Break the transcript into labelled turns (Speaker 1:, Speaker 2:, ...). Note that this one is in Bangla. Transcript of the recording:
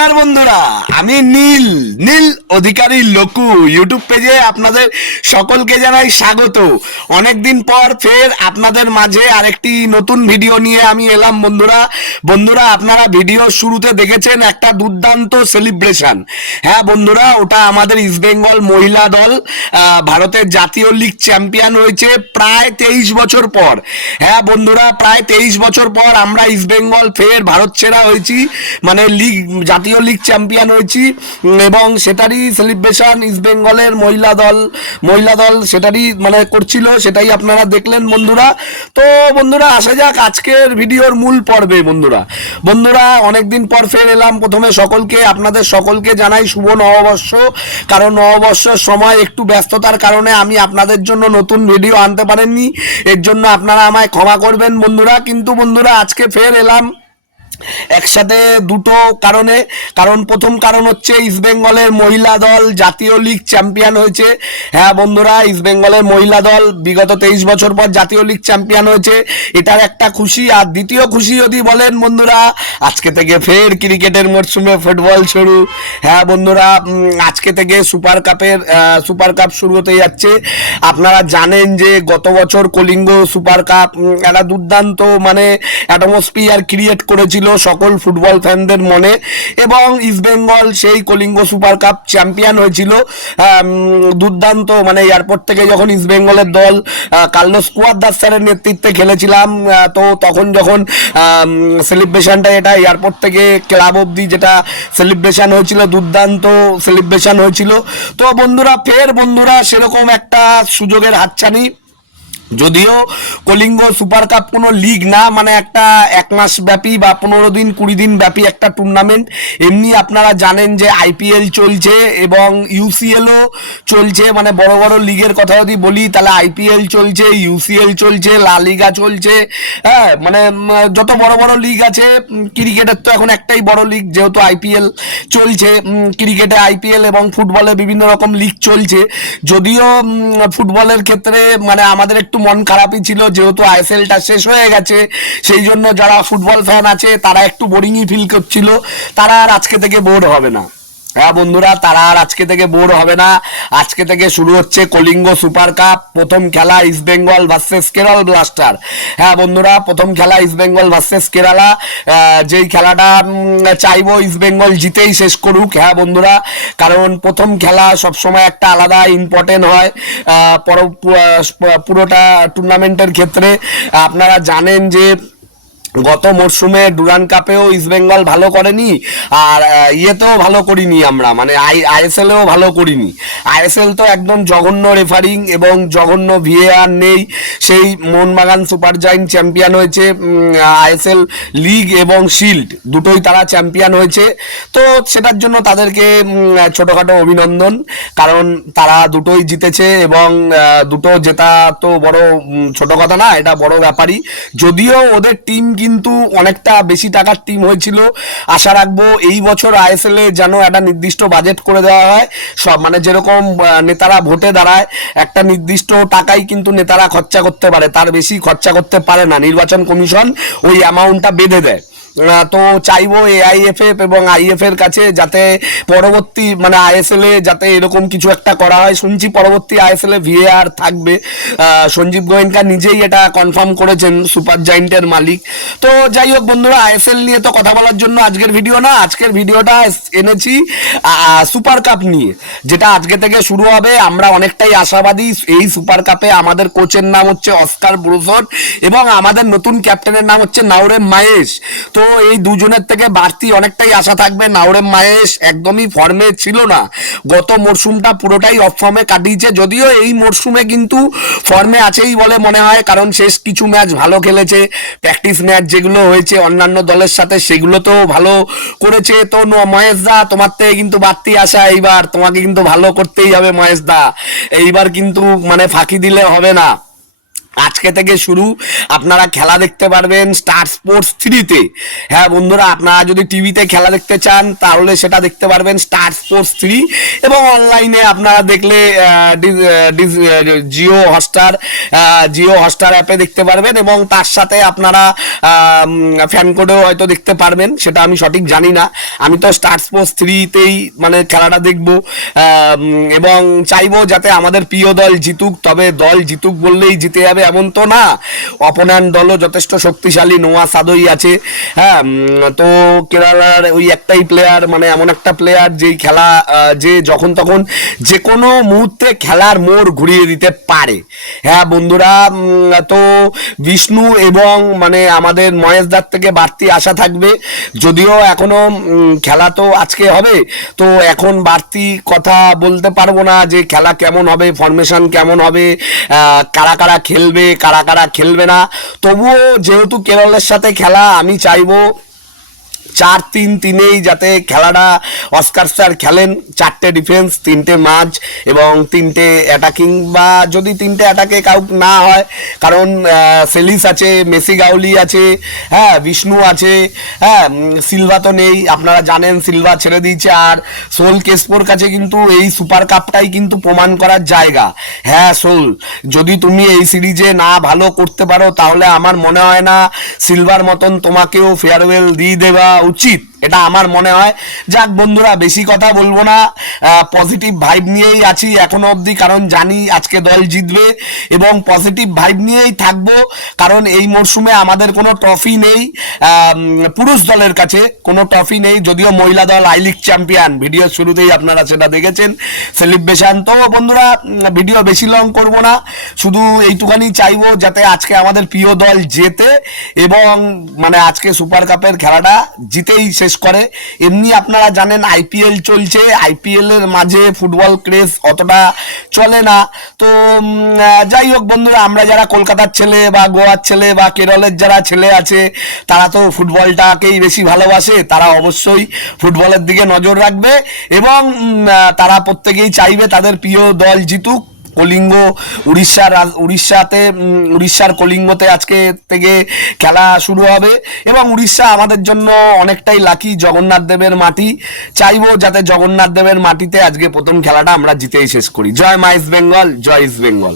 Speaker 1: নমস্কার বন্ধুরা, আমি নীল নীল অধিকারী লোকু ইউটিউব পেজে আপনাদের সকলকে জানাই স্বাগত। অনেকদিন পর ফের আপনাদের মাঝে আরেকটি নতুন ভিডিও নিয়ে আমি এলাম বন্ধুরা। বন্ধুরা, আপনারা ভিডিও শুরুতে দেখেছেন একটা দুর্দান্ত সেলিব্রেশন হ্যাঁ বন্ধুরা, ওটা আমাদের ইস্টবেঙ্গল মহিলা দল ভারতের জাতীয় লিগ চ্যাম্পিয়ন হয়েছে প্রায় তেইশ বছর পর। হ্যাঁ বন্ধুরা, প্রায় তেইশ বছর পর আমরা ইস্টবেঙ্গল ফের ভারত সেরা হয়েছি। মানে লিগ জাতীয় লিগ চ্যাম্পিয়ন হয়েছি এবং সেটারই সেলিব্রেশন ইস্টবেঙ্গলের মহিলা দল মহিলা দল সেটারই মানে করছিল, সেটাই আপনারা দেখলেন বন্ধুরা। তো বন্ধুরা, আসা যাক আজকের ভিডিওর মূল পর্বে বন্ধুরা। বন্ধুরা, অনেকদিন পর ফের এলাম। প্রথমে সকলকে, আপনাদের সকলকে জানাই শুভ নববর্ষ, কারণ নববর্ষের সময় একটু ব্যস্ততার কারণে আমি আপনাদের জন্য নতুন ভিডিও আনতে পারেননি। এর জন্য আপনারা আমায় ক্ষমা করবেন বন্ধুরা। কিন্তু বন্ধুরা, আজকে ফের এলাম। একসাথে দুটো কারণে। কারণ প্রথম কারণ হচ্ছে ইস্টবেঙ্গলের মহিলা দল জাতীয় লিগ চ্যাম্পিয়ন হয়েছে। হ্যাঁ বন্ধুরা ইস্টবেঙ্গলের মহিলা দল বিগত তেইশ বছর পর জাতীয় লিগ চ্যাম্পিয়ন হয়েছে। এটার একটা খুশি আর দ্বিতীয় খুশি যদি বলেন বন্ধুরা, আজকে থেকে ফের ক্রিকেটের মরশুমে ফুটবল শুরু। হ্যাঁ বন্ধুরা আজকে থেকে সুপার কাপের সুপার কাপ শুরু হতে যাচ্ছে। আপনারা জানেন যে গত বছর কলিঙ্গ সুপার কাপ একটা দুর্দান্ত মানে অ্যাটমসফিয়ার ক্রিয়েট করেছিল। সকল ফুটবল ফ্যানদের মনে এবং ইস্টবেঙ্গল সেই কলিঙ্গ সুপার কাপ চ্যাম্পিয়ন হয়েছিল। দুর্দান্ত মানে এয়ারপোর্ট থেকে যখন ইস্টবেঙ্গলের দল কার্লোস কুয়াদ্দাস স্যারের নেতৃত্বে খেলেছিলাম তো তখন যখন সেলিব্রেশনটা এটা এয়ারপোর্ট থেকে ক্লাব অবধি যেটা সেলিব্রেশন হয়েছিল, দুর্দান্ত সেলিব্রেশন হয়েছিল। তো বন্ধুরা, ফের বন্ধুরা সেরকম একটা সুযোগের হাতছানি যদিও কলিঙ্গ সুপার কাপ কোনো লিগ না মানে একটা এক মাস ব্যাপী বা পনেরো দিন, কুড়ি দিন ব্যাপী একটা টুর্নামেন্ট এমনি আপনারা জানেন যে আইপিএল চলছে এবং ইউসিএলও চলছে মানে বড় বড় লিগের কথা যদি বলি, তাহলে আইপিএল চলছে ইউসিএল চলছে লা লিগা চলছে হ্যাঁ মানে যত বড় বড় লিগ আছে ক্রিকেটের তো এখন একটাই বড় লিগ যেহেতু আইপিএল চলছে ক্রিকেটে আইপিএল এবং ফুটবলে বিভিন্ন রকম লিগ চলছে। যদিও ফুটবলের ক্ষেত্রে মানে আমাদের একটু মন খারাপই ছিল, যেহেতু আইএসএলটা শেষ হয়ে গেছে, সেই জন্য যারা ফুটবল ফ্যান আছে, তারা একটু বোরিংই ফিল করছিল, তারা আর আজকে থেকে বোর হবে না। হ্যাঁ বন্ধুরা, তারা আর আজকে থেকে বোর হবে না। আজকে থেকে শুরু হচ্ছে কলিঙ্গ সুপার কাপ। প্রথম খেলা East Bengal versus Kerala blaster. হ্যাঁ বন্ধুরা, প্রথম খেলা ইস্ট বেঙ্গল ভার্সেস কেরালা। যেই খেলাটা চাইব ইস্ট বেঙ্গল জিতেই শেষ করুক। হ্যাঁ বন্ধুরা, কারণ প্রথম খেলা সবসময় একটা আলাদা ইম্পর্টেন্ট হয়। পর- পুরোটা টুর্নামেন্টের ক্ষেত্রে। আপনারা জানেন যে গত মরশুমে ডুরান কাপেও ইস্টবেঙ্গল ভালো করেনি, আর ইয়েতেও ভালো করিনি আমরা মানে আই, আইএসএলেও ভালো করিনি। আইএসএল তো একদম জঘন্য রেফারিং এবং জঘন্য ভিএআর নেই, সেই মোহনবাগান সুপার জাইন্ট চ্যাম্পিয়ন হয়েছে আইএসএল লিগ এবং শিল্ড, দুটোই তারা চ্যাম্পিয়ন হয়েছে। তো সেটার জন্য তাদেরকে ছোটোখাটো অভিনন্দন, কারণ তারা দুটোই জিতেছে এবং দুটো জেতা তো বড় ছোট কথা না, এটা বড় ব্যাপারই। যদিও ওদের টিম কিন্তু অনেকটা বেশি টাকার টিম হয়েছিল। আশা রাখব এই বছর আইএসএল এ যেন একটা নির্দিষ্ট বাজেট করে দেওয়া হয়। সব মানে যেরকম নেতারা ভোটে দাঁড়ায়, একটা নির্দিষ্ট টাকাই কিন্তু নেতারা খরচা করতে পারে। তার বেশি খরচা করতে পারে না। নির্বাচন কমিশন ওই অ্যামাউন্টটা বেঁধে দেয়। তো চাইব এআইএফএফ এবং আইএফ এর কাছে যাতে পরবর্তী মানে আইএসএল এ যাতে এরকম কিছু একটা করা হয়। শুনছি পরবর্তী আইএসএল এ ভিএআর থাকবে। সঞ্জীব গোয়েঙ্কা নিজেই এটা কনফার্ম করেছেন সুপার জাইন্টের মালিক। তো যাই হোক বন্ধুরা আইএসএল নিয়ে তো কথা বলার জন্য আজকের ভিডিও না, আজকের ভিডিওটা এনেছি সুপার কাপ নিয়ে, যেটা আজকে থেকে শুরু হবে। আমরা অনেকটাই আশাবাদী এই সুপার কাপে আমাদের কোচের নাম হচ্ছে অস্কার ব্রুসন এবং আমাদের নতুন ক্যাপ্টেনের নাম হচ্ছে নাওরেম মায়েশ। তো এই দুজনের থেকে বাড়তি অনেকটাই আশা থাকবে। নাওরেম মায়েশ একদমই ফর্মে ছিল না। গত মরশুমটা পুরোটাই অফ ফর্মে কাটিয়েছে। যদিও এই মরশুমে কিন্তু ফর্মে আছেই বলে মনে হয়, কারণ শেষ কিছু ম্যাচ ভালো খেলেছে। প্র্যাকটিস ম্যাচ যেগুলো হয়েছে অন্যান্য দলের সাথে সেগুলো তো ভালো করেছে। তো ন- মহেশ দা, তোমার থেকে কিন্তু বাড়তি আশা এইবার। তোমাকে কিন্তু ভালো করতেই হবে মহেশ দা। এইবার কিন্তু মানে ফাঁকি দিলে হবে না। আজকে থেকে শুরু। আপনারা খেলা দেখতে পারবেন স্টার স্পোর্টস থ্রিতে হ্যাঁ বন্ধুরা, আপনারা যদি টিভিতে খেলা দেখতে চান, তাহলে সেটা দেখতে পারবেন স্টার স্পোর্টস থ্রি এবং অনলাইনে আপনারা দেখলে জিও হটস্টার জিও হটস্টার অ্যাপে দেখতে পারবেন। এবং তার সাথে আপনারা ফ্যান কোডেও হয়তো দেখতে পারবেন, সেটা আমি সঠিক জানি না। আমি তো স্টার স্পোর্টস থ্রিতেই মানে খেলাটা দেখব। এবং চাইব যাতে আমাদের প্রিয় দল জিতুক, তবে দল জিতুক বললেই জিতে যাবে। এমন তো না। অপোনেন্ট দলও যথেষ্ট শক্তিশালী, নোয়া সাদই আছে। হ্যাঁ তো কেরালার ওই একটাই প্লেয়ার মানে এমন একটা প্লেয়ার যেই খেলা যে যখন তখন যে কোনো মুহূর্তে খেলার মোড় ঘুরিয়ে দিতে পারে। হ্যাঁ বন্ধুরা তো বিষ্ণু এবং মানে আমাদের মহেশদার থেকে বাড়তি আশা থাকবে। যদিও এখনও খেলা তো আজকে হবে, তো এখন বাড়তি কথা বলতে পারব না যে খেলা কেমন হবে ফরমেশন কেমন হবে কারা কারা কারা খেলবে কারা কারা খেলবে না তবুও যেহেতু কেরলের সাথে খেলা আমি চাইব চার তিন তিনেই যাতে খেলাটা অস্কার স্যার খেলেন, চারটে ডিফেন্স তিনটে মাঝ এবং তিনটে অ্যাটাকিং বা যদি তিনটে অ্যাটাকে কাউ না হয়, কারণ সেলিস আছে, মেসি গাউলি আছে হ্যাঁ বিষ্ণু আছে হ্যাঁ সিলভা তো নেই, আপনারা জানেন সিলভা ছেড়ে দিয়েছে আর সোল কেসপোর কাছে কিন্তু এই সুপার কাপটাই কিন্তু প্রমাণ করার জায়গা। হ্যাঁ সোল, যদি তুমি এই সিরিজে না ভালো করতে পারো, তাহলে আমার মনে হয় না সিলভার মতন তোমাকেও ফেয়ারওয়েল দিয়ে দেওয়া Saúde! এটা আমার মনে হয়। যাক বন্ধুরা, বেশি কথা বলব না। পজিটিভ ভাইব নিয়েই আছি এখনও অবধি, কারণ জানি আজকে দল জিতবে এবং পজিটিভ ভাইব নিয়েই থাকব, কারণ এই মরশুমে আমাদের কোনো ট্রফি নেই। পুরুষ দলের কাছে কোনো ট্রফি নেই, যদিও মহিলা দল আই লিগ চ্যাম্পিয়ন ভিডিও শুরুতেই আপনারা সেটা দেখেছেন সেলিব্রেশন তো বন্ধুরা ভিডিও বেশি লং করব না, শুধু এইটুখানি চাইব যাতে আজকে আমাদের প্রিয় দল জেতে এবং মানে আজকে সুপার কাপের খেলাটা জিতেই শেষ করে। এমনি আপনারা জানেন আইপিএল চলছে। আইপিএল এর মাঝে ফুটবল ক্রেজ অতটা চলে না। তো যাই হোক বন্ধুরা, আমরা যারা কলকাতার ছেলে বা গোয়ার ছেলে বা কেরলের যারা ছেলে আছে, তারা তো ফুটবলটাকেই বেশি ভালোবাসে। তারা অবশ্যই ফুটবলের দিকে নজর রাখবে এবং তারা প্রত্যেকেই চাইবে তাদের প্রিয় দল জিতুক। কলিঙ্গ উড়িষ্যার উড়িষ্যাতে উড়িষ্যার কলিঙ্গতে আজকে থেকে খেলা শুরু হবে এবং উড়িষ্যা আমাদের জন্য অনেকটাই লাকি জগন্নাথ দেবের মাটি। চাইব যাতে জগন্নাথ দেবের মাটিতে আজকে প্রথম খেলাটা আমরা জিতেই শেষ করি। জয় মা ইস্ট বেঙ্গল, জয় ইস্ট বেঙ্গল।